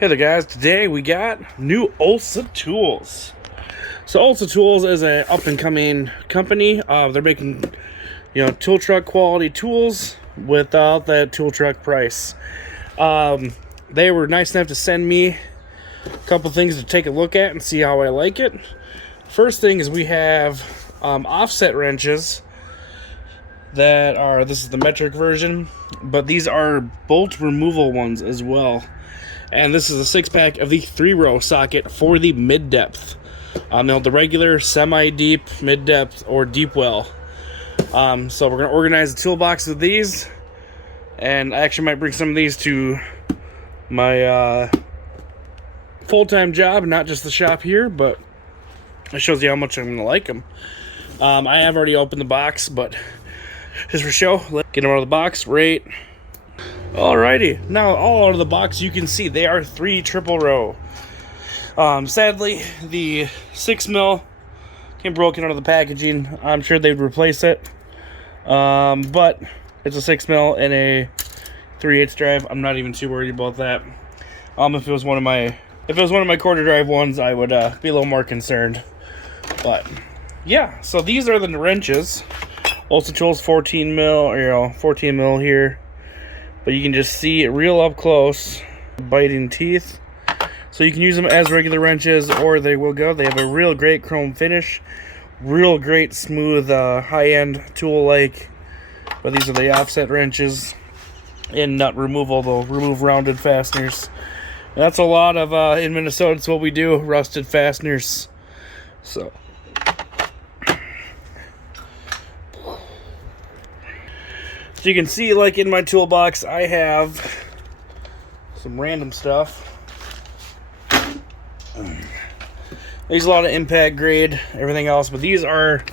Hey there guys, today we got new Olsa tools. So Olsa Tools is an up-and-coming company. They're making, tool truck quality tools without that tool truck price. They were nice enough to send me a couple things to take a look at and see how I like it. First thing is we have offset wrenches that are, this is the metric version, but these are bolt removal ones as well. And this is a 6-pack of the 3-row socket for the mid-depth. The regular, semi-deep, mid-depth, or deep well. So we're going to organize the toolbox with these. And I actually might bring some of these to my full-time job, not just the shop here, but it shows you how much I'm going to like them. I have already opened the box, but just for show, let's get them out of the box right. Alrighty, now all out of the box, you can see they are 3 triple row. Sadly, the 6mm came broken out of the packaging. I'm sure they'd replace it, but it's a 6mm and a 3/8 drive. I'm not even too worried about that. If it was one of my quarter drive ones, I would be a little more concerned. But yeah, so these are the wrenches. Olsa Tools 14mm, 14mm here. But you can just see it real up close, biting teeth. So you can use them as regular wrenches, or they will go. They have a real great chrome finish, real great smooth, high-end tool-like. But these are the offset wrenches. In nut removal, they'll remove rounded fasteners. And that's a lot of, in Minnesota, it's what we do, rusted fasteners. So you can see, like in my toolbox, I have some random stuff. There's a lot of impact grade, everything else, but these are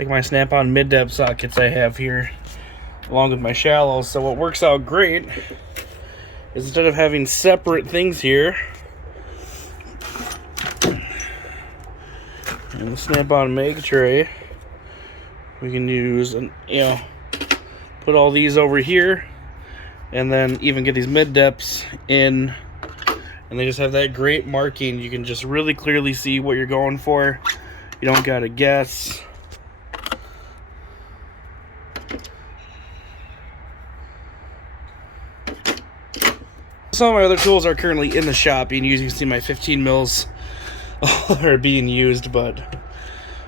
like my snap-on mid-depth sockets I have here, along with my shallows. So what works out great is instead of having separate things here, in the snap-on mag tray, we can use an, put all these over here, and then even get these mid-depths in, and they just have that great marking. You can just really clearly see what you're going for. You don't gotta guess. Some of my other tools are currently in the shop being used. You can see my 15 mils are being used, but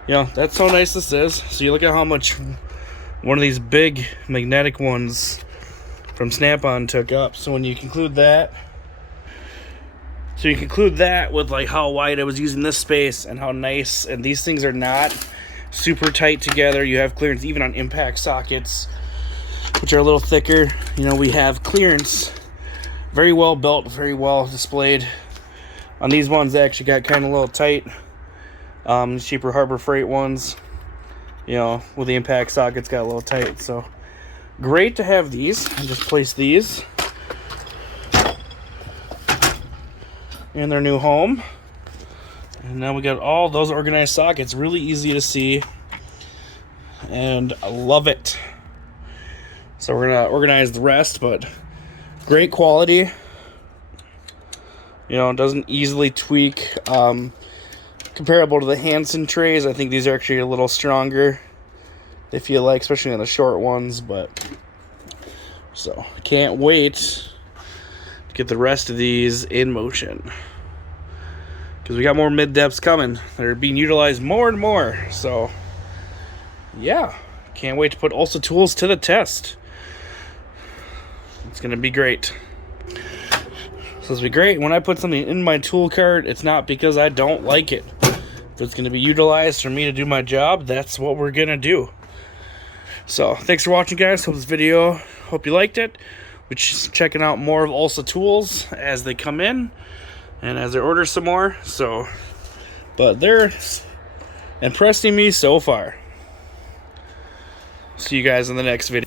that's how nice this is. So you look at how much one of these big magnetic ones from Snap-on took up. So when you conclude that, with like how wide I was using this space and how nice, and these things are not super tight together. You have clearance even on impact sockets, which are a little thicker. We have clearance, very well built, very well displayed. On these ones, they actually got kind of a little tight. Cheaper Harbor Freight ones, with the impact sockets got a little tight. So great to have these. I just place these in their new home, and now we got all those organized sockets. Really easy to see, and I love it. So we're gonna organize the rest, but great quality. It doesn't easily tweak. Comparable to the Hansen trays, I think these are actually a little stronger. They feel like, especially on the short ones, but so can't wait to get the rest of these in motion, because we got more mid-depths coming. They're being utilized more and more. So yeah, can't wait to put Olsa Tools to the test. It's gonna be great. So it's be great. When I put something in my tool cart, it's not because I don't like it. If it's going to be utilized for me to do my job, that's what we're going to do. So thanks for watching, guys. Hope this video, hope you liked it. We're just checking out more of Olsa Tools as they come in and as they order some more. So, but they're impressing me so far. See you guys in the next video.